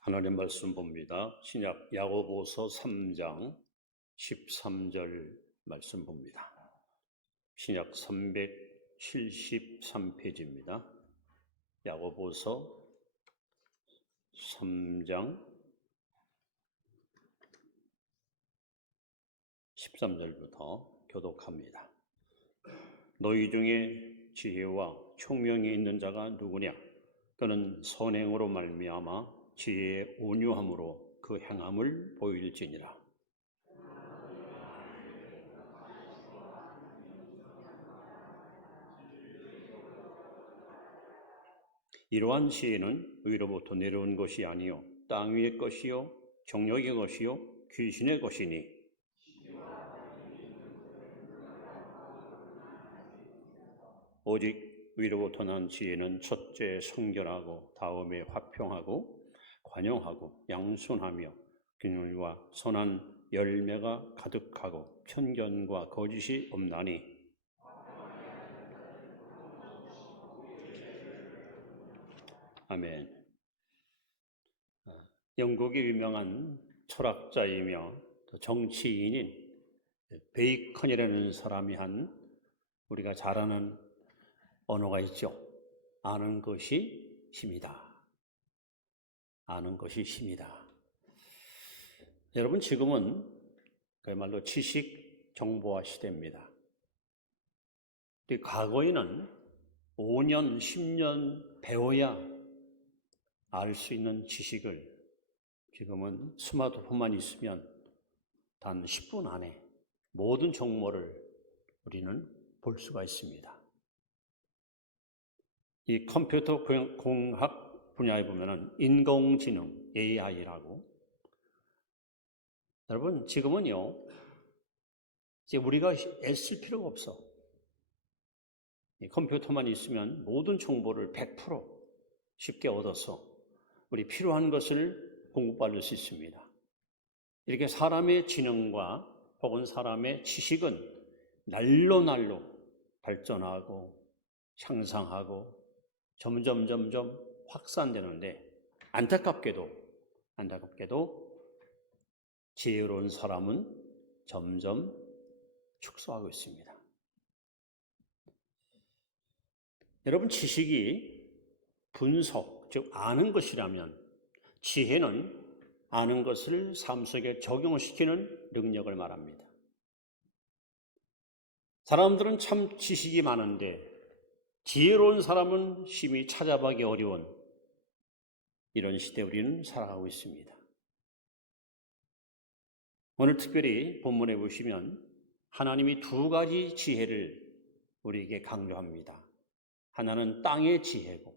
하나님 말씀 봅니다. 신약 야고보서 3장 13절 말씀 봅니다. 신약 373페이지입니다. 야고보서 3장 13절부터 교독합니다. 너희 중에 지혜와 총명이 있는 자가 누구냐? 그는 선행으로 말미암아 지혜의 온유함으로 그 행함을 보일지니라. 이러한 지혜는 위로부터 내려온 것이 아니요 땅 위의 것이요 정욕의 것이요 귀신의 것이니 오직 위로부터 난 지혜는 첫째 성결하고 다음에 화평하고 관용하고 양순하며 긍휼과 선한 열매가 가득하고 편견과 거짓이 없나니 아멘. 영국의 유명한 철학자이며 정치인인 베이컨이라는 사람이 한 우리가 잘 아는 언어가 있죠. 아는 것이 힘이다. 아는 것이 힘이다. 여러분, 지금은 그야말로 지식 정보화 시대입니다. 과거에는 5년, 10년 배워야 알 수 있는 지식을 지금은 스마트폰만 있으면 단 10분 안에 모든 정보를 우리는 볼 수가 있습니다. 이 컴퓨터 공학 분야에 보면은 인공지능 AI라고 여러분 지금은요 이제 우리가 애쓸 필요가 없어. 이 컴퓨터만 있으면 모든 정보를 100% 쉽게 얻어서 우리 필요한 것을 공부받을 수 있습니다. 이렇게 사람의 지능과 혹은 사람의 지식은 날로 발전하고 향상하고 점점 확산되는데 안타깝게도 지혜로운 사람은 점점 축소하고 있습니다. 여러분, 지식이 분석, 즉 아는 것이라면 지혜는 아는 것을 삶 속에 적용시키는 능력을 말합니다. 사람들은 참 지식이 많은데 지혜로운 사람은 심히 찾아보기 어려운 이런 시대에 우리는 살아가고 있습니다. 오늘 특별히 본문에 보시면 하나님이 두 가지 지혜를 우리에게 강조합니다. 하나는 땅의 지혜고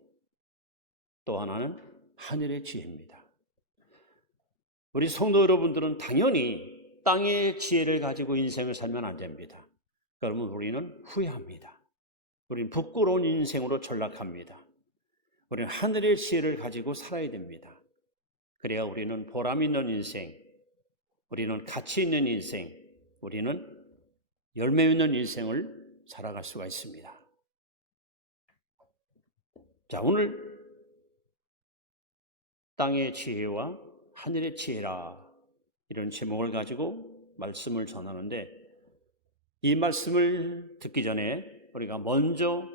또 하나는 하늘의 지혜입니다. 우리 성도 여러분들은 당연히 땅의 지혜를 가지고 인생을 살면 안 됩니다. 그러면 우리는 후회합니다. 우리는 부끄러운 인생으로 전락합니다. 우리는 하늘의 지혜를 가지고 살아야 됩니다. 그래야 우리는 보람 있는 인생, 우리는 가치 있는 인생, 우리는 열매 있는 인생을 살아갈 수가 있습니다. 자, 오늘 땅의 지혜와 하늘의 지혜라 이런 제목을 가지고 말씀을 전하는데 이 말씀을 듣기 전에 우리가 먼저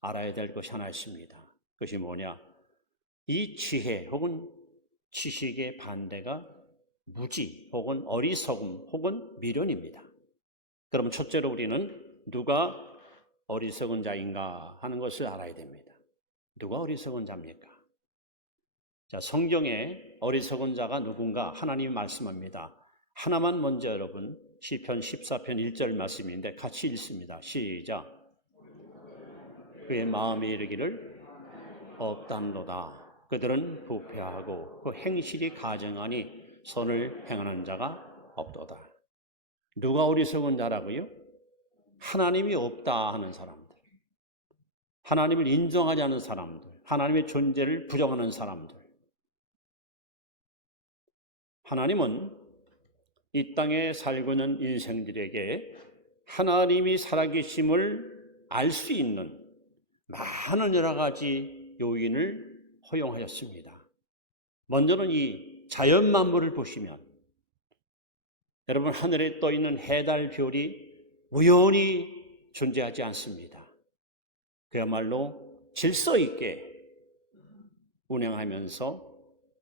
알아야 될 것이 하나 있습니다. 그것이 뭐냐? 이 지혜 혹은 지식의 반대가 무지 혹은 어리석음 혹은 미련입니다. 그럼 첫째로 우리는 누가 어리석은 자인가 하는 것을 알아야 됩니다. 누가 어리석은 자입니까? 자, 성경에 어리석은 자가 누군가 하나님이 말씀합니다. 하나만 먼저 여러분 시편 14편 1절 말씀인데 같이 읽습니다. 시작. 그의 마음에 이르기를 없담로다. 그들은 부패하고 그 행실이 가증하니 선을 행하는 자가 없도다. 누가 어리석은 자라고요? 하나님이 없다 하는 사람들, 하나님을 인정하지 않는 사람들, 하나님의 존재를 부정하는 사람들. 하나님은 이 땅에 살고 있는 인생들에게 하나님이 살아계심을 알 수 있는 많은 여러 가지 요인을 허용하였습니다. 먼저는 이 자연 만물을 보시면 여러분, 하늘에 떠 있는 해, 달, 별이 우연히 존재하지 않습니다. 그야말로 질서 있게 운행하면서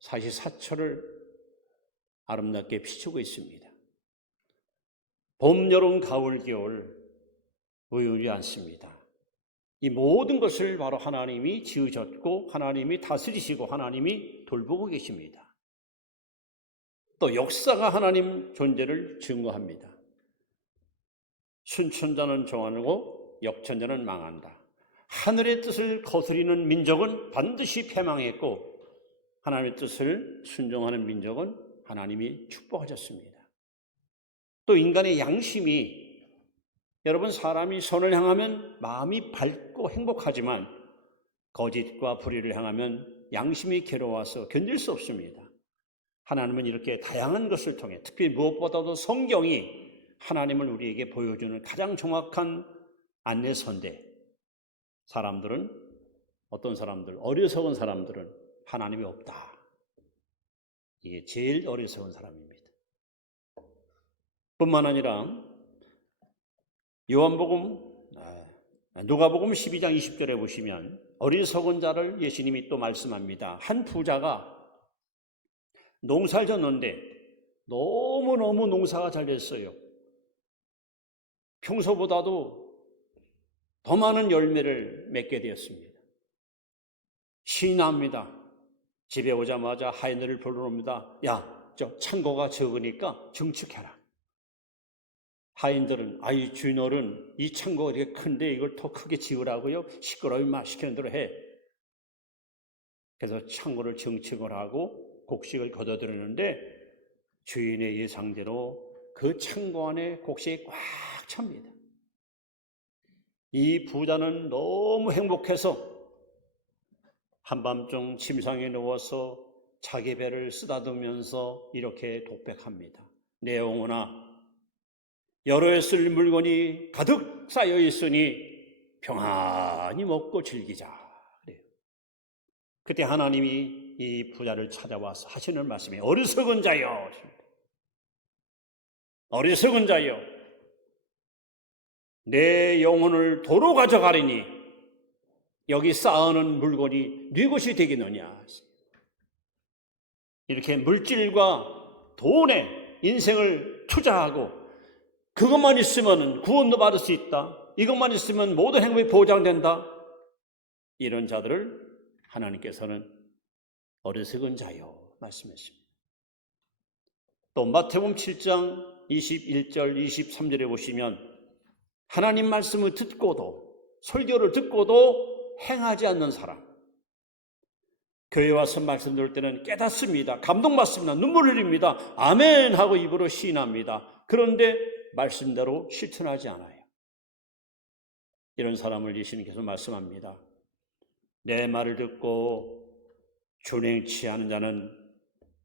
사시사철을 아름답게 비추고 있습니다. 봄, 여름, 가을, 겨울 우연히 않습니다. 이 모든 것을 바로 하나님이 지으셨고 하나님이 다스리시고 하나님이 돌보고 계십니다. 또 역사가 하나님 존재를 증거합니다. 순천자는 정하고 역천자는 망한다. 하늘의 뜻을 거스리는 민족은 반드시 패망했고 하나님의 뜻을 순종하는 민족은 하나님이 축복하셨습니다. 또 인간의 양심이, 여러분, 사람이 선을 향하면 마음이 밝고 행복하지만 거짓과 불의를 향하면 양심이 괴로워서 견딜 수 없습니다. 하나님은 이렇게 다양한 것을 통해, 특히 무엇보다도 성경이 하나님을 우리에게 보여주는 가장 정확한 안내서인데, 사람들은, 어떤 사람들, 어리석은 사람들은 하나님이 없다. 이게 제일 어리석은 사람입니다. 뿐만 아니라 누가복음 12장 20절에 보시면 어리석은 자를 예수님이 또 말씀합니다. 한 부자가 농사를 졌는데 너무너무 농사가 잘 됐어요. 평소보다도 더 많은 열매를 맺게 되었습니다. 신이 납니다. 집에 오자마자 하인들을 불러옵니다. 야, 저 창고가 적으니까 증축해라. 하인들은, 아이 주인어른, 이 창고가 이렇게 큰데 이걸 더 크게 지으라고요? 시끄러우면 마, 시키는 대로 해. 그래서 창고를 증축을 하고 곡식을 걷어들이는데 주인의 예상대로 그 창고 안에 곡식이 꽉 찹니다. 이 부자는 너무 행복해서 한밤중 침상에 누워서 자기 배를 쓰다듬으면서 이렇게 독백합니다. 내 영혼아, 여러 해 쓸 물건이 가득 쌓여 있으니 평안히 먹고 즐기자. 그래요. 그때 하나님이 이 부자를 찾아와서 하시는 말씀이 어리석은 자여, 어리석은 자여, 내 영혼을 도로 가져가리니 여기 쌓아놓은 물건이 네 것이 되겠느냐. 이렇게 물질과 돈에 인생을 투자하고 그것만 있으면 구원도 받을 수 있다, 이것만 있으면 모든 행복이 보장된다, 이런 자들을 하나님께서는 어리석은 자요 말씀했습니다. 또 마태복음 7장 21절 23절에 보시면 하나님 말씀을 듣고도, 설교를 듣고도 행하지 않는 사람, 교회 와서 말씀 들을 때는 깨닫습니다, 감동받습니다, 눈물 흘립니다, 아멘 하고 입으로 시인합니다. 그런데 말씀대로 실천하지 않아요. 이런 사람을 예수님께서 말씀합니다. 내 말을 듣고 준행치 않은 자는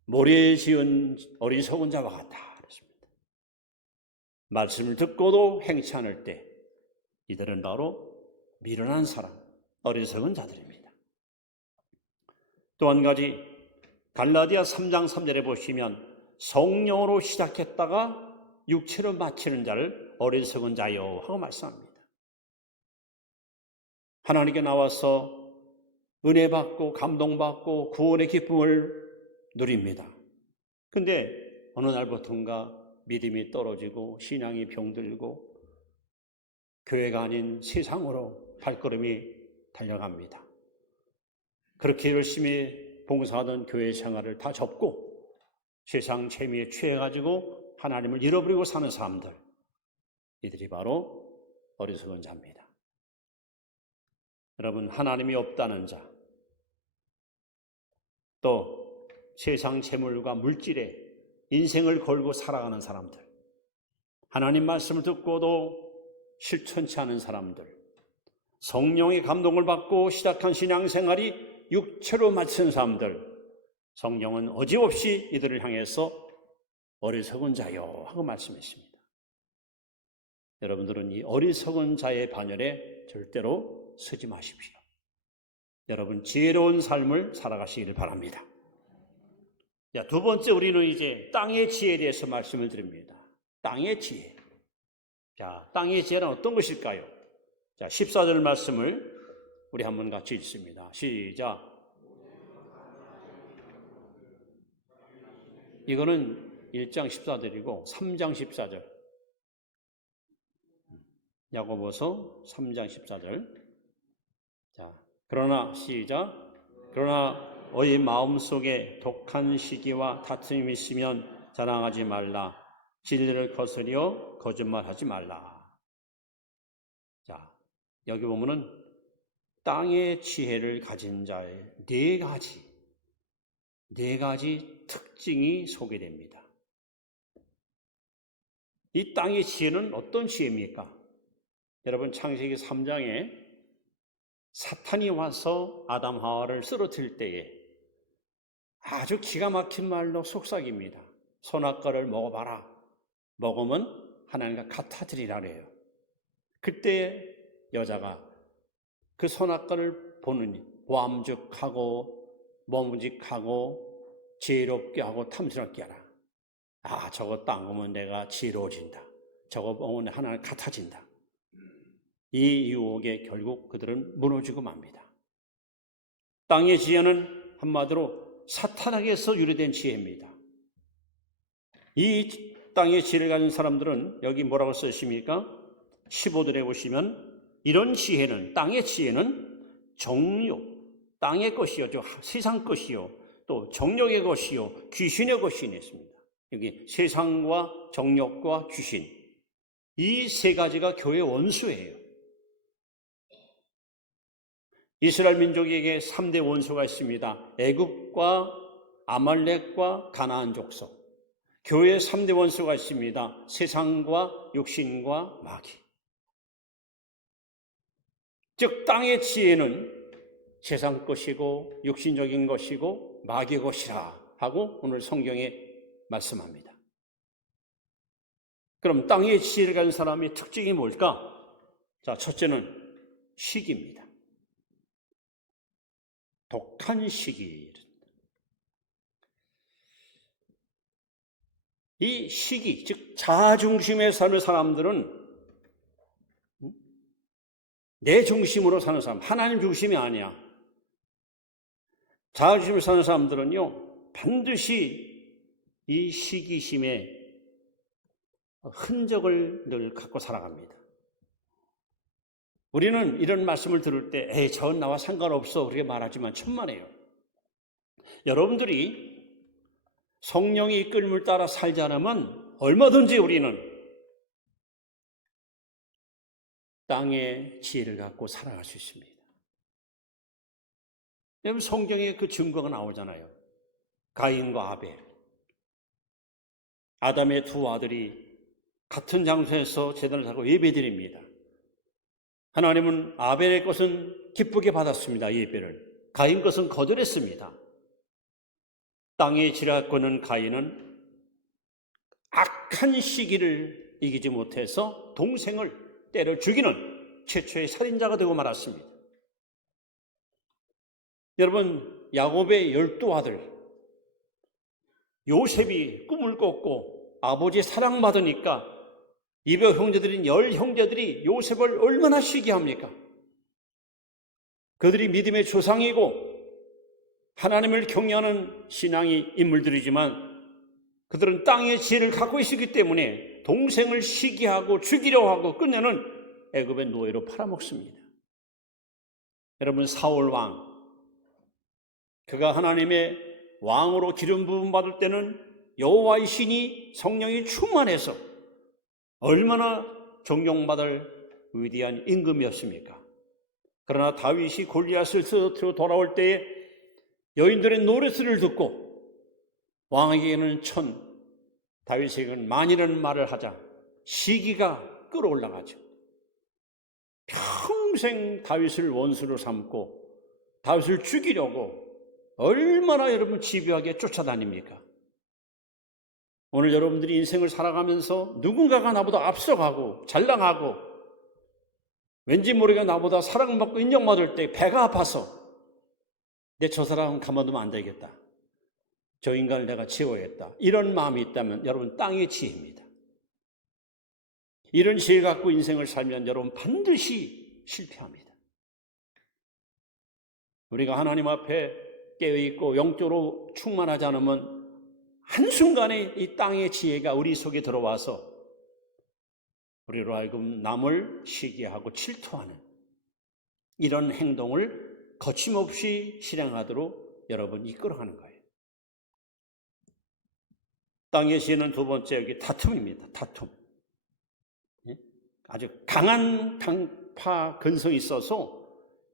모래에 지은 어리석은 자와 같다 그랬습니다. 말씀을 듣고도 행치 않을 때 이들은 바로 미련한 사람, 어리석은 자들입니다. 또 한 가지, 갈라디아 3장 3절에 보시면 성령으로 시작했다가 육체로 마치는 자를 어리석은 자요 하고 말씀합니다. 하나님께 나와서 은혜 받고 감동받고 구원의 기쁨을 누립니다. 근데 어느 날부터인가 믿음이 떨어지고 신앙이 병들고 교회가 아닌 세상으로 발걸음이 달려갑니다. 그렇게 열심히 봉사하던 교회 생활을 다 접고 세상 재미에 취해가지고 하나님을 잃어버리고 사는 사람들, 이들이 바로 어리석은 자입니다. 여러분, 하나님이 없다는 자, 또 세상 재물과 물질에 인생을 걸고 살아가는 사람들, 하나님 말씀을 듣고도 실천치 않은 사람들, 성령의 감동을 받고 시작한 신앙생활이 육체로 마친 사람들, 성경은 어지없이 이들을 향해서 어리석은 자요 하고 말씀했습니다. 여러분들은 이 어리석은 자의 반열에 절대로 서지 마십시오. 여러분 지혜로운 삶을 살아가시기를 바랍니다. 자, 두 번째 우리는 이제 땅의 지혜에 대해서 말씀을 드립니다. 땅의 지혜. 자, 땅의 지혜는 어떤 것일까요? 자, 14절 말씀을 우리 한번 같이 읽습니다. 시작. 이거는 1장 14절이고 3장 14절. 야고보서 3장 14절. 자, 그러나 시작. 그러나 너희 마음속에 독한 시기와 다툼이 있으면 자랑하지 말라. 진리를 거스려 거짓말하지 말라. 자, 여기 보면은 땅의 지혜를 가진 자의 네 가지 특징이 소개됩니다. 이 땅의 지혜는 어떤 지혜입니까? 여러분, 창세기 3장에 사탄이 와서 아담 하와를 쓰러뜨릴 때에 아주 기가 막힌 말로 속삭입니다. 선악과를 먹어봐라. 먹으면 하나님과 같아지리라 그래요. 그때 여자가 그 선악과를 보느니 보암직하고 먹음직하고 지혜롭게 하고 탐스럽게 하라. 아, 저거 땅 보면 내가 지혜로워진다. 저거 보면 하나님 같아진다. 이 유혹에 결국 그들은 무너지고 맙니다. 땅의 지혜는 한마디로 사탄에게서 유래된 지혜입니다. 이 땅의 지혜를 가진 사람들은 여기 뭐라고 쓰십니까? 15절에 보시면 이런 지혜는, 땅의 지혜는 정욕, 땅의 것이요, 세상 것이요, 또 정욕의 것이요, 귀신의 것이니 있습니다. 여기 세상과 정욕과 귀신, 이 세 가지가 교회의 원수예요. 이스라엘 민족에게 3대 원수가 있습니다. 애굽과 아말렉과 가나안 족속. 교회에 3대 원수가 있습니다. 세상과 육신과 마귀. 즉 땅의 지혜는 세상 것이고 육신적인 것이고 마귀의 것이라 하고 오늘 성경에 말씀합니다. 그럼 땅의 지혜를 가진 사람의 특징이 뭘까? 자, 첫째는 시기입니다. 독한 시기. 이 시기, 즉 자아중심에 사는 사람들은 내 중심으로 사는 사람, 하나님 중심이 아니야. 자아중심으로 사는 사람들은요, 반드시 이 시기심의 흔적을 늘 갖고 살아갑니다. 우리는 이런 말씀을 들을 때 에이, 저건 나와 상관없어 그렇게 말하지만 천만에요. 여러분들이 성령의 이끌림을 따라 살지 않으면 얼마든지 우리는 땅의 지혜를 갖고 살아갈 수 있습니다. 여러분, 성경에 그 증거가 나오잖아요. 가인과 아벨. 아담의 두 아들이 같은 장소에서 제단을 하고 예배드립니다. 하나님은 아벨의 것은 기쁘게 받았습니다. 예배를. 가인 것은 거절했습니다. 땅에 지락거는 가인은 악한 시기를 이기지 못해서 동생을 때려 죽이는 최초의 살인자가 되고 말았습니다. 여러분, 야곱의 12아들 요셉이 꿈을 꿨고 아버지의 사랑받으니까 이백 형제들인 10형제들이 요셉을 얼마나 시기합니까? 그들이 믿음의 조상이고 하나님을 경외하는 신앙의 인물들이지만 그들은 땅의 지혜를 갖고 있었기 때문에 동생을 시기하고 죽이려 하고 끝내는 애굽의 노예로 팔아먹습니다. 여러분, 사울 왕, 그가 하나님의 왕으로 기름 부음 받을 때는 여호와의 신이 성령이 충만해서 얼마나 존경받을 위대한 임금이었습니까? 그러나 다윗이 골리앗을 쓰러뜨려 돌아올 때에 여인들의 노랫소리를 듣고 왕에게는 다윗에게는 만이라는 말을 하자 시기가 끌어올라가죠. 평생 다윗을 원수로 삼고 다윗을 죽이려고 얼마나 여러분 집요하게 쫓아다닙니까? 오늘 여러분들이 인생을 살아가면서 누군가가 나보다 앞서가고 잘나가고 왠지 모르게 나보다 사랑받고 인정받을 때 배가 아파서 내 저 사람 가만두면 안 되겠다. 저 인간을 내가 지워야겠다. 이런 마음이 있다면 여러분 땅의 지혜입니다. 이런 지혜 갖고 인생을 살면 여러분 반드시 실패합니다. 우리가 하나님 앞에 깨어있고 영적으로 충만하지 않으면 한순간에 이 땅의 지혜가 우리 속에 들어와서 우리로 하여금 남을 시기하고 질투하는 이런 행동을 거침없이 실행하도록 여러분 이끌어가는 거예요. 땅의 지혜는 두 번째 여기 다툼입니다. 다툼. 아주 강한 강파 근성이 있어서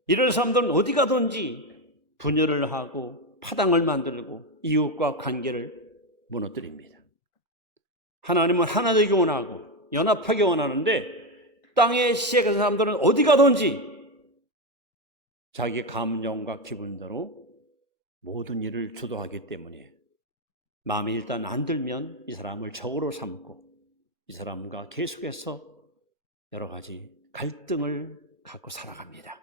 이런 사람들은 어디 가든지 분열을 하고 파당을 만들고 이웃과 관계를 무너뜨립니다. 하나님은 하나 되기 원하고 연합하기 원하는데 땅에 시작한 사람들은 어디 가든지 자기 감정과 기분대로 모든 일을 주도하기 때문에 마음이 일단 안 들면 이 사람을 적으로 삼고 이 사람과 계속해서 여러 가지 갈등을 갖고 살아갑니다.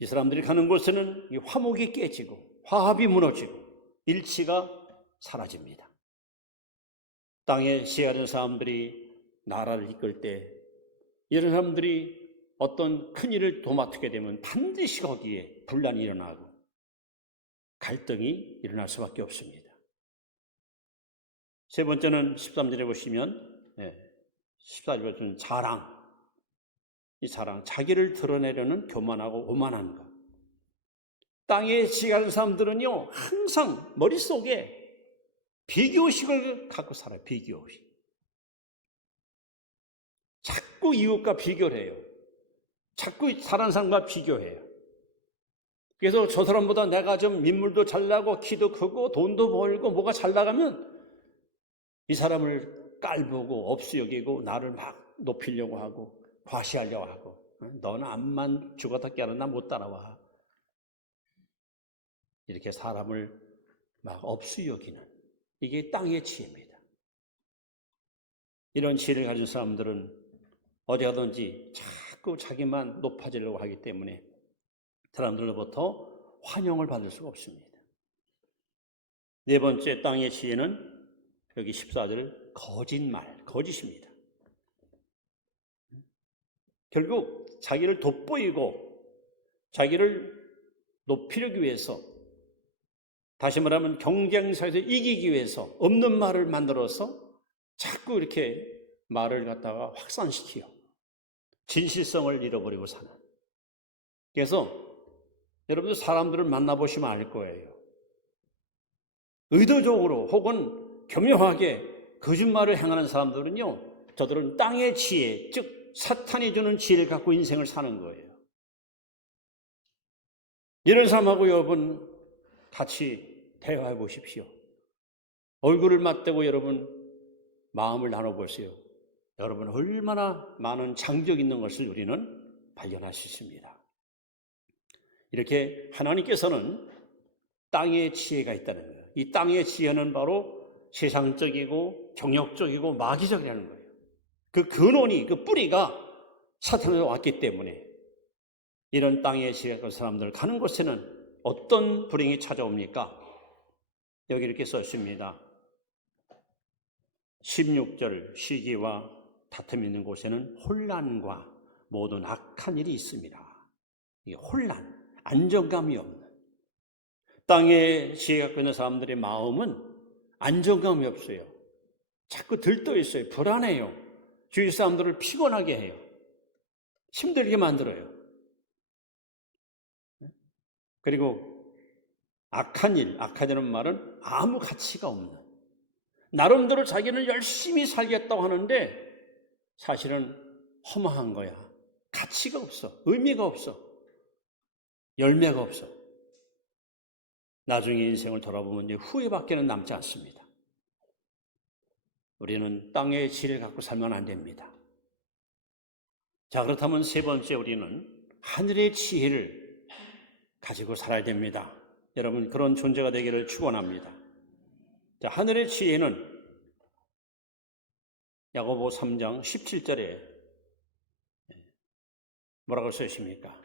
이 사람들이 가는 곳에는 이 화목이 깨지고 화합이 무너지고 일치가 사라집니다. 땅에 시행하는 사람들이 나라를 이끌 때 이런 사람들이 어떤 큰 일을 도맡게 되면 반드시 거기에 분란이 일어나고 갈등이 일어날 수밖에 없습니다. 세 번째는 13절에 보시면 14절에 보시면 자랑. 이 자랑, 자기를 드러내려는 교만하고 오만한 것. 땅에 지가는 사람들은요 항상 머릿속에 비교의식을 갖고 살아요. 비교의식. 자꾸 이웃과 비교를 해요. 자꾸 다른 사람과 비교해요. 그래서 저 사람보다 내가 좀 민물도 잘 나고 키도 크고 돈도 벌고 뭐가 잘 나가면 이 사람을 깔보고 업수여기고 나를 막 높이려고 하고 과시하려고 하고 너는 암만 죽었다 깨어나 나 못 따라와. 이렇게 사람을 막 업수여기는 이게 땅의 지혜입니다. 이런 지혜를 가진 사람들은 어디 가든지 자꾸 자기만 높아지려고 하기 때문에 사람들로부터 환영을 받을 수가 없습니다. 네 번째 땅의 지혜는 여기 14절 거짓말, 거짓입니다. 결국 자기를 돋보이고 자기를 높이려기 위해서 다시 말하면 경쟁사에서 이기기 위해서 없는 말을 만들어서 자꾸 이렇게 말을 갖다가 확산시키요. 진실성을 잃어버리고 사는. 그래서 여러분들 사람들을 만나보시면 알 거예요. 의도적으로 혹은 교묘하게 거짓말을 행하는 사람들은요, 저들은 땅의 지혜, 즉 사탄이 주는 지혜를 갖고 인생을 사는 거예요. 이런 사람하고 여러분 같이 대화해 보십시오. 얼굴을 맞대고 여러분 마음을 나눠보세요. 여러분 얼마나 많은 장벽이 있는 것을 우리는 발견할 수 있습니다. 이렇게 하나님께서는 땅의 지혜가 있다는 거예요. 이 땅의 지혜는 바로 세상적이고 정욕적이고 마귀적이라는 거예요. 그 근원이, 그 뿌리가 사탄에서 왔기 때문에 이런 땅의 지혜가 사람들 가는 곳에는 어떤 불행이 찾아옵니까? 여기 이렇게 써 있습니다. 16절 시기와 다툼이 있는 곳에는 혼란과 모든 악한 일이 있습니다. 이게 혼란, 안정감이 없는 땅에 지혜 갖고 있는 사람들의 마음은 안정감이 없어요. 자꾸 들떠 있어요. 불안해요. 주위 사람들을 피곤하게 해요. 힘들게 만들어요. 그리고 악한 일, 악하다는 말은 아무 가치가 없는, 나름대로 자기는 열심히 살겠다고 하는데 사실은 허망한 거야. 가치가 없어. 의미가 없어. 열매가 없어. 나중에 인생을 돌아보면 후회밖에는 남지 않습니다. 우리는 땅의 지혜를 갖고 살면 안 됩니다. 자, 그렇다면 세 번째 우리는 하늘의 지혜를 가지고 살아야 됩니다. 여러분 그런 존재가 되기를 축원합니다. 자, 하늘의 지혜는 야고보 3장 17절에 뭐라고 써 있습니까?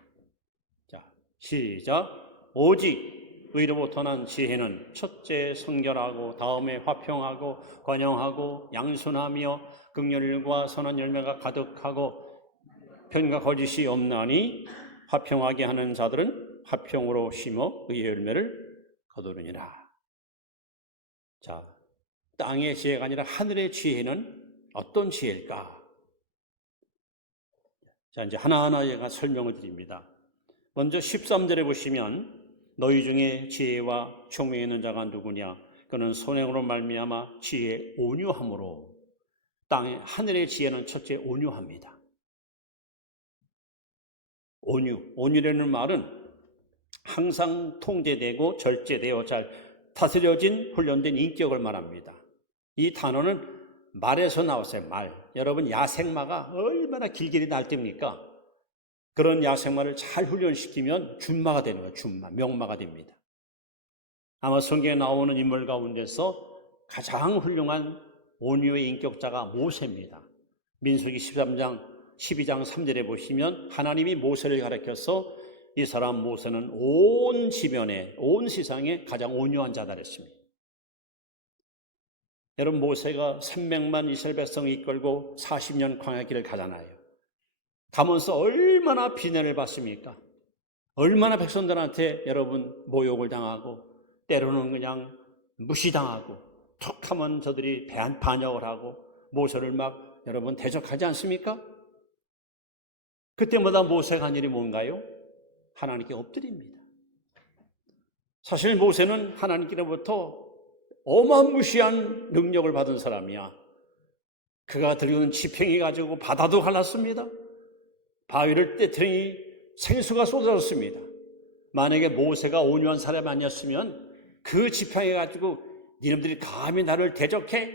자, 시작. 오직 의로부터 난 지혜는 첫째 성결하고 다음에 화평하고 관용하고 양순하며 긍휼과 선한 열매가 가득하고 편과 거짓이 없나니 화평하게 하는 자들은 화평으로 심어 의의 열매를 거두느니라. 자, 땅의 지혜가 아니라 하늘의 지혜는 어떤 지혜일까? 자, 이제 하나하나 제가 설명을 드립니다. 먼저 13절에 보시면 너희 중에 지혜와 총명이 있는 자가 누구냐? 그는 선행으로 말미암아 지혜 온유함으로. 땅의 하늘의 지혜는 첫째 온유합니다. 온유라는 말은 항상 통제되고 절제되어 잘 다스려진 훈련된 인격을 말합니다. 이 단어는 말에서 나왔어요. 말. 여러분 야생마가 얼마나 길길이 날뛰니까 그런 야생마를 잘 훈련시키면 준마가 되는 거예요. 준마, 명마가 됩니다. 아마 성경에 나오는 인물 가운데서 가장 훌륭한 온유의 인격자가 모세입니다. 민수기 13장 12장 3절에 보시면 하나님이 모세를 가르쳐서 이 사람 모세는 온 지면에 온 세상에 가장 온유한 자다 그랬습니다. 여러분 모세가 300만 이스라엘 백성을 이끌고 40년 광야길을 가잖아요. 가면서 얼마나 비난을 받습니까? 얼마나 백성들한테 여러분 모욕을 당하고 때로는 그냥 무시당하고 툭하면 저들이 반역을 하고 모세를 막 여러분 대적하지 않습니까? 그때마다 모세가 한 일이 뭔가요? 하나님께 엎드립니다. 사실 모세는 하나님께로부터 어마무시한 능력을 받은 사람이야. 그가 들고 있는 지팡이 가지고 바다도 갈랐습니다. 바위를 떼트리니 생수가 쏟아졌습니다. 만약에 모세가 온유한 사람이 아니었으면 그 지팡이 가지고 니놈들이 감히 나를 대적해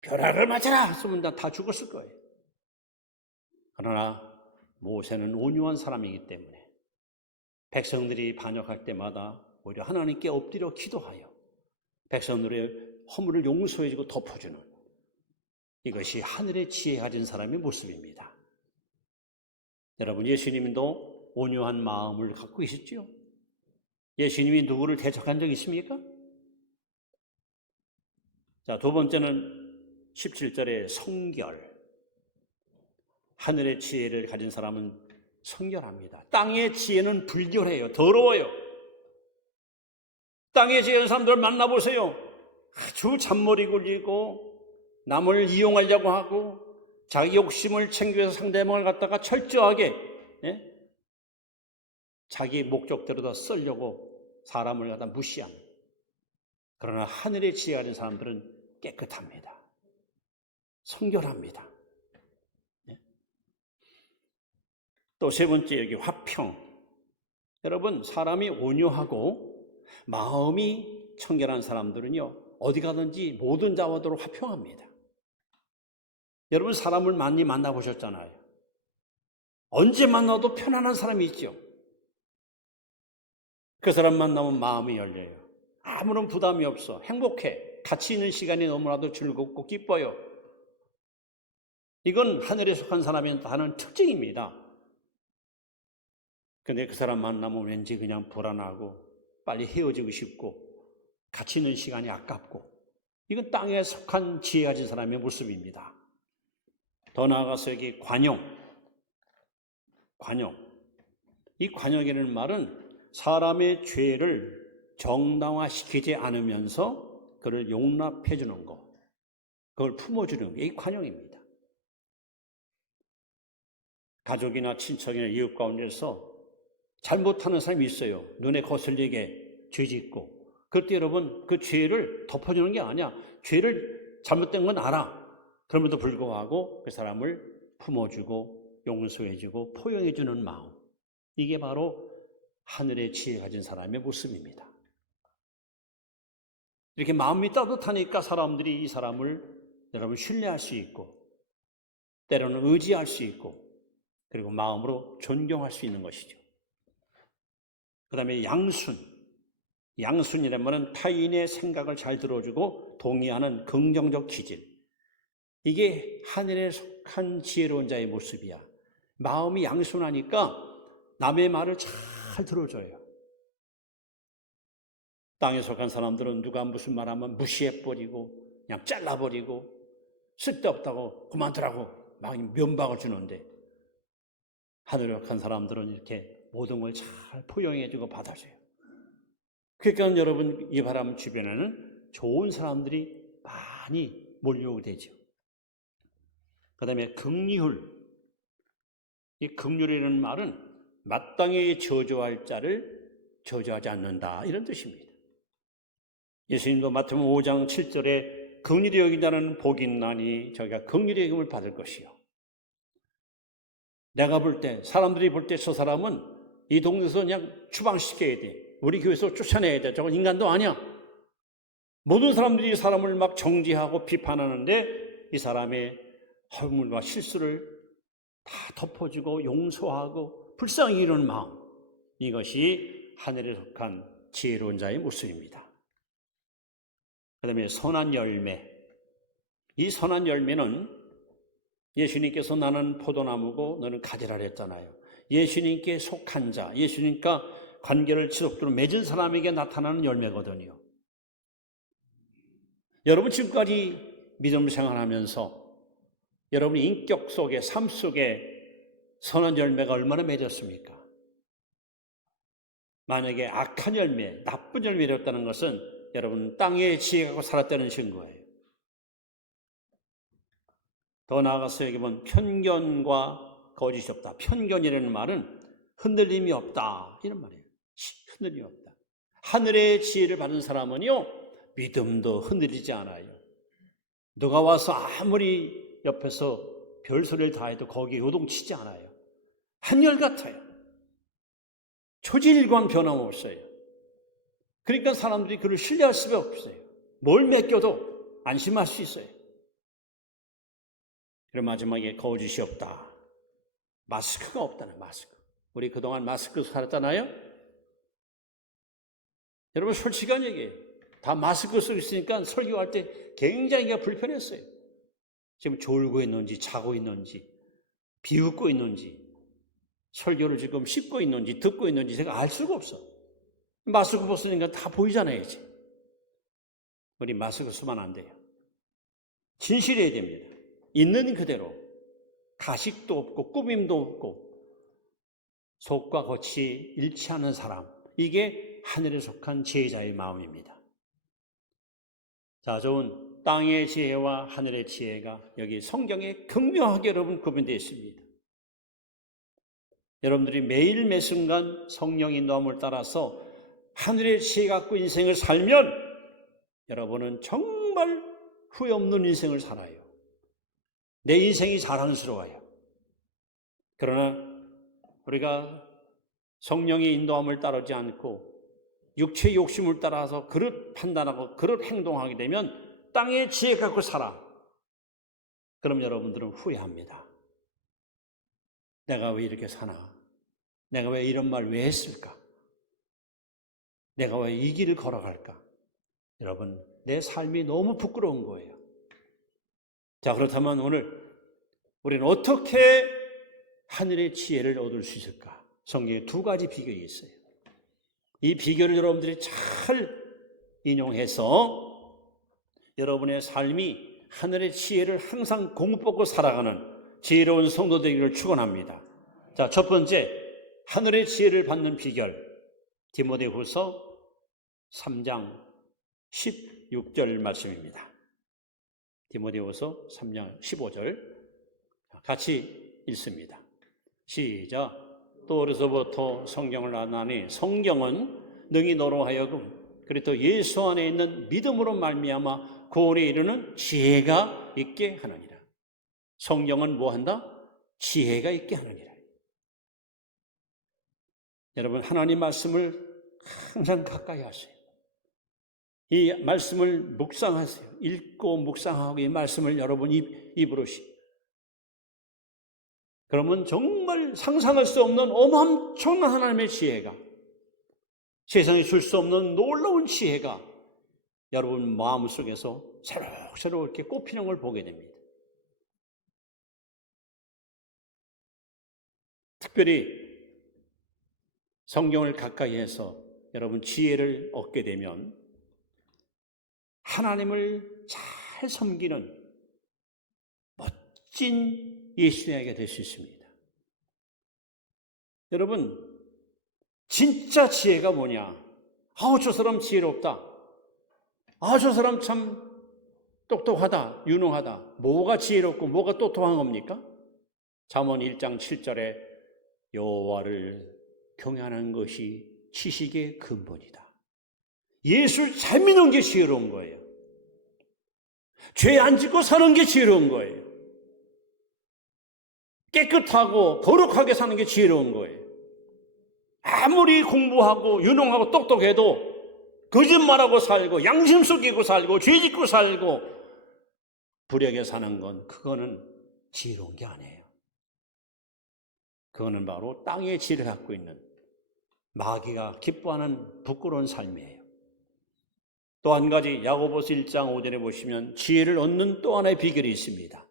벼락을 맞아라 했으면 다 죽었을 거예요. 그러나 모세는 온유한 사람이기 때문에 백성들이 반역할 때마다 오히려 하나님께 엎드려 기도하여 백성들의 허물을 용서해주고 덮어주는 이것이 하늘의 지혜 가진 사람의 모습입니다. 여러분 예수님도 온유한 마음을 갖고 계셨죠? 예수님이 누구를 대적한 적 있습니까? 자, 두 번째는 17절의 성결. 하늘의 지혜를 가진 사람은 성결합니다. 땅의 지혜는 불결해요. 더러워요. 땅의 지혜의 사람들을 만나보세요. 아주 잔머리 굴리고 남을 이용하려고 하고 자기 욕심을 챙겨서 상대방을 갖다가 철저하게 자기 목적대로 다 쓰려고 사람을 갖다 무시합니다. 그러나 하늘의 지혜가 가진 사람들은 깨끗합니다. 성결합니다. 또 세 번째 여기 화평. 여러분 사람이 온유하고 마음이 청결한 사람들은요 어디 가든지 모든 자와도 화평합니다. 여러분 사람을 많이 만나보셨잖아요. 언제 만나도 편안한 사람이 있죠. 그 사람 만나면 마음이 열려요. 아무런 부담이 없어. 행복해. 같이 있는 시간이 너무나도 즐겁고 기뻐요. 이건 하늘에 속한 사람한테 하는 특징입니다. 근데 그 사람 만나면 왠지 그냥 불안하고 빨리 헤어지고 싶고 같이 있는 시간이 아깝고 이건 땅에 속한 지혜 가진 사람의 모습입니다. 더 나아가서 여기 관용. 이 관용이라는 말은 사람의 죄를 정당화시키지 않으면서 그를 용납해 주는 것, 그걸 품어주는 게 이 관용입니다. 가족이나 친척이나 이웃 가운데서 잘못하는 사람이 있어요. 눈에 거슬리게 죄짓고. 그럴 때 여러분 그 죄를 덮어주는 게 아니야. 죄를 잘못된 건 알아. 그럼에도 불구하고 그 사람을 품어주고 용서해주고 포용해주는 마음. 이게 바로 하늘의 지혜 가진 사람의 모습입니다. 이렇게 마음이 따뜻하니까 사람들이 이 사람을 여러분 신뢰할 수 있고 때로는 의지할 수 있고 그리고 마음으로 존경할 수 있는 것이죠. 그 다음에 양순이라는 말은 타인의 생각을 잘 들어주고 동의하는 긍정적 기질. 이게 하늘에 속한 지혜로운 자의 모습이야. 마음이 양순하니까 남의 말을 잘 들어줘요. 땅에 속한 사람들은 누가 무슨 말하면 무시해버리고 그냥 잘라버리고 쓸데없다고 그만두라고 막 면박을 주는데, 하늘에 속한 사람들은 이렇게 모든 걸 잘 포용해주고 받아줘요. 그러니까 여러분, 이 바람 주변에는 좋은 사람들이 많이 몰려오게 되죠. 그 다음에 긍휼. 이 긍휼이라는 말은 마땅히 저주할 자를 저주하지 않는다, 이런 뜻입니다. 예수님도 마태복음 5장 7절에 긍휼히 여긴 자는 복이 있나니 저희가 긍휼의 여김을 받을 것이요. 내가 볼 때, 사람들이 볼 때 저 사람은 이 동네에서 그냥 추방시켜야 돼. 우리 교회에서 쫓아내야 돼. 저건 인간도 아니야. 모든 사람들이 이 사람을 막 정죄하고 비판하는데 이 사람의 허물과 실수를 다 덮어주고 용서하고 불쌍히 여기는 마음, 이것이 하늘에 속한 지혜로운 자의 모습입니다. 그 다음에 선한 열매. 이 선한 열매는 예수님께서 나는 포도나무고 너는 가지라 했잖아요. 예수님께 속한 자, 예수님과 관계를 지속적으로 맺은 사람에게 나타나는 열매거든요. 여러분 지금까지 믿음 생활하면서 여러분 인격 속에, 삶 속에 선한 열매가 얼마나 맺었습니까? 만약에 악한 열매, 나쁜 열매였다는 것은 여러분 땅에 지혜 갖고 살았다는 증거예요. 더 나아가서 여기 보면 편견과 거짓이 없다. 편견이라는 말은 흔들림이 없다, 이런 말이에요. 흔들림이 없다. 하늘의 지혜를 받은 사람은요, 믿음도 흔들리지 않아요. 누가 와서 아무리 옆에서 별소리를 다 해도 거기에 요동치지 않아요. 한결같아요. 초지일관 변함없어요. 그러니까 사람들이 그를 신뢰할 수가 없어요. 뭘 맡겨도 안심할 수 있어요. 그리고 마지막에 거짓이 없다. 마스크가 없다는, 마스크. 우리 그동안 마스크 살았잖아요. 여러분 솔직한 얘기예요. 다 마스크 쓰고 있으니까 설교할 때 굉장히 불편했어요. 지금 졸고 있는지 자고 있는지 비웃고 있는지 설교를 지금 씹고 있는지 듣고 있는지 제가 알 수가 없어. 마스크 벗으니까 다 보이잖아요. 이제. 우리 마스크 쓰면 안 돼요. 진실해야 됩니다. 있는 그대로, 가식도 없고 꾸밈도 없고 속과 겉이 일치하는 사람, 이게 하늘에 속한 지혜자의 마음입니다. 자, 좋은 땅의 지혜와 하늘의 지혜가 여기 성경에 극명하게 여러분 구분되어 있습니다. 여러분들이 매일 매순간 성령의 인도함을 따라서 하늘의 지혜 갖고 인생을 살면 여러분은 정말 후회 없는 인생을 살아요. 내 인생이 자랑스러워요. 그러나 우리가 성령의 인도함을 따르지 않고 육체의 욕심을 따라서 그릇 판단하고 그릇 행동하게 되면 땅의 지혜 갖고 살아. 그럼 여러분들은 후회합니다. 내가 왜 이렇게 사나? 내가 왜 이런 말 왜 했을까? 내가 왜 이 길을 걸어갈까? 여러분, 내 삶이 너무 부끄러운 거예요. 자, 그렇다면 오늘 우리는 어떻게 하늘의 지혜를 얻을 수 있을까? 성경에 두 가지 비결이 있어요. 이 비결을 여러분들이 잘 인용해서 여러분의 삶이 하늘의 지혜를 항상 공부하고 살아가는 지혜로운 성도 되기를 축원합니다. 자, 첫 번째, 하늘의 지혜를 받는 비결, 디모데후서 3장 16절 말씀입니다. 디모데후서 3장 15절 같이 읽습니다. 시작. 또 어려서부터 성경을 아나니 성경은 능히 너로 하여금 그리스도 예수 안에 있는 믿음으로 말미암아 구원에 이르는 지혜가 있게 하느니라. 성경은 뭐 한다? 지혜가 있게 하느니라. 여러분, 하나님 말씀을 항상 가까이 하세요. 이 말씀을 묵상하세요. 읽고 묵상하고 이 말씀을 여러분 입으로 그러면 정말 상상할 수 없는 어마어마한 하나님의 지혜가, 세상에 줄 수 없는 놀라운 지혜가 여러분 마음속에서 새록새록 이렇게 꽃피는 걸 보게 됩니다. 특별히 성경을 가까이 해서 여러분 지혜를 얻게 되면 하나님을 잘 섬기는 멋진 예수님에게 될 수 있습니다. 여러분, 진짜 지혜가 뭐냐? 저 사람 지혜롭다. 저 사람 참 똑똑하다, 유능하다. 뭐가 지혜롭고 뭐가 똑똑한 겁니까? 잠언 1장 7절에 여호와를 경외하는 것이 지식의 근본이다. 예수를 잘 믿는 게 지혜로운 거예요. 죄 안 짓고 사는 게 지혜로운 거예요. 깨끗하고 거룩하게 사는 게 지혜로운 거예요. 아무리 공부하고 유능하고 똑똑해도 거짓말하고 살고 양심 속이고 살고 죄 짓고 살고 불의하게 사는 건 그거는 지혜로운 게 아니에요. 그거는 바로 땅의 지혜를 갖고 있는 마귀가 기뻐하는 부끄러운 삶이에요. 또 한 가지 야고보서 1장 5절에 보시면 지혜를 얻는 또 하나의 비결이 있습니다.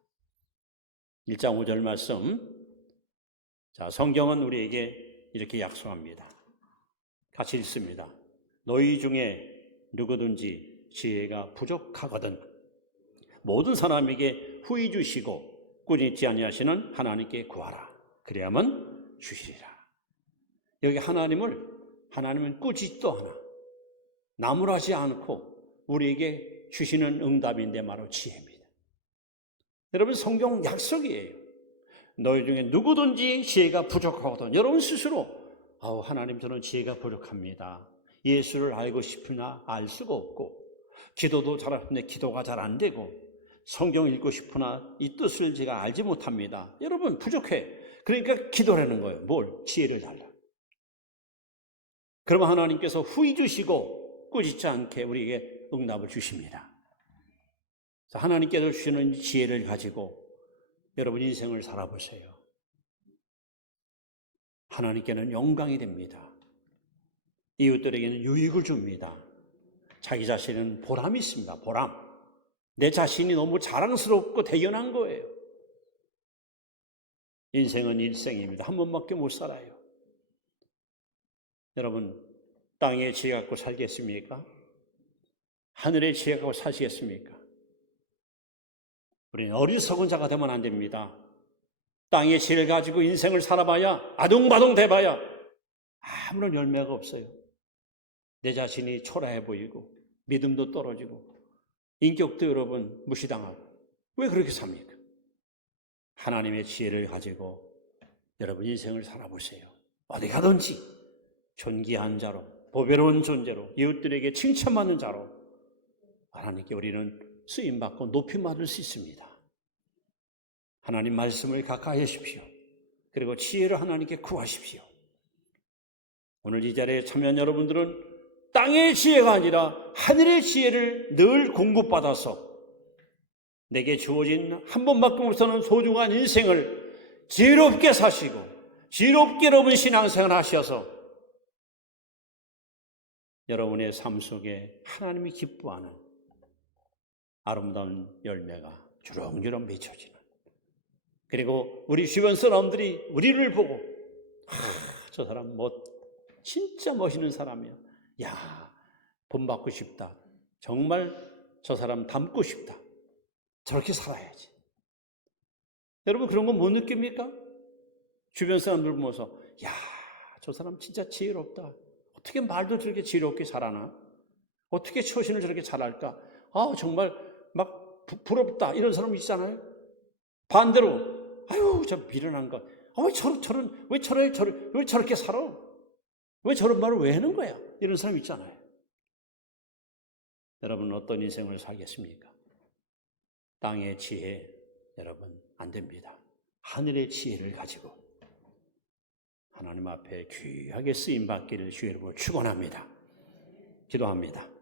1장 5절 말씀. 자, 성경은 우리에게 이렇게 약속합니다. 같이 읽습니다. 너희 중에 누구든지 지혜가 부족하거든 모든 사람에게 후히 주시고 꾸짖지 아니하시는 하나님께 구하라. 그래야만 주시리라. 여기 하나님은 꾸짖도 하나 나무라지 않고 우리에게 주시는 응답인데 바로 지혜입니다. 여러분, 성경 약속이에요. 너희 중에 누구든지 지혜가 부족하거든. 여러분 스스로 하나님 저는 지혜가 부족합니다. 예수를 알고 싶으나 알 수가 없고 기도도 잘하는데 기도가 잘 안 되고 성경 읽고 싶으나 이 뜻을 제가 알지 못합니다. 여러분 부족해. 그러니까 기도라는 거예요. 뭘? 지혜를 달라. 그러면 하나님께서 후히 주시고 꾸짖지 않게 우리에게 응답을 주십니다. 하나님께서 주시는 지혜를 가지고 여러분 인생을 살아보세요. 하나님께는 영광이 됩니다. 이웃들에게는 유익을 줍니다. 자기 자신은 보람이 있습니다. 보람. 내 자신이 너무 자랑스럽고 대견한 거예요. 인생은 일생입니다. 한 번밖에 못 살아요. 여러분, 땅의 지혜 갖고 살겠습니까? 하늘의 지혜 갖고 사시겠습니까? 우리는 어리석은 자가 되면 안 됩니다. 땅의 지혜를 가지고 인생을 살아봐야 아둥바둥 대봐야 아무런 열매가 없어요. 내 자신이 초라해 보이고 믿음도 떨어지고 인격도 여러분 무시당하고 왜 그렇게 삽니까? 하나님의 지혜를 가지고 여러분 인생을 살아보세요. 어디 가든지 존귀한 자로 보배로운 존재로 이웃들에게 칭찬받는 자로 하나님께 우리는 쓰임받고 높임받을 수 있습니다. 하나님 말씀을 가까이 하십시오. 그리고 지혜를 하나님께 구하십시오. 오늘 이 자리에 참여한 여러분들은 땅의 지혜가 아니라 하늘의 지혜를 늘 공급받아서 내게 주어진 한 번밖에 없는 소중한 인생을 지혜롭게 사시고 지혜롭게 여러분 신앙생활 하셔서 여러분의 삶 속에 하나님이 기뻐하는 아름다운 열매가 주렁주렁 맺혀지는, 그리고 우리 주변 사람들이 우리를 보고 저 사람 진짜 멋있는 사람이야. 본받고 싶다. 정말 저 사람 닮고 싶다. 저렇게 살아야지. 여러분 그런 거 못 느낍니까? 주변 사람들 보면서 저 사람 진짜 지혜롭다. 어떻게 말도 저렇게 지혜롭게 잘하나? 어떻게 처신을 저렇게 잘할까? 정말 막 부럽다. 이런 사람 있잖아요. 반대로 저 미련한 것. 왜 저렇게 살아? 왜 저런 말을 왜 하는 거야? 이런 사람 있잖아요. 여러분 어떤 인생을 살겠습니까? 땅의 지혜 여러분 안 됩니다. 하늘의 지혜를 가지고 하나님 앞에 귀하게 쓰임받기를 주의 이름으로 축원합니다. 기도합니다.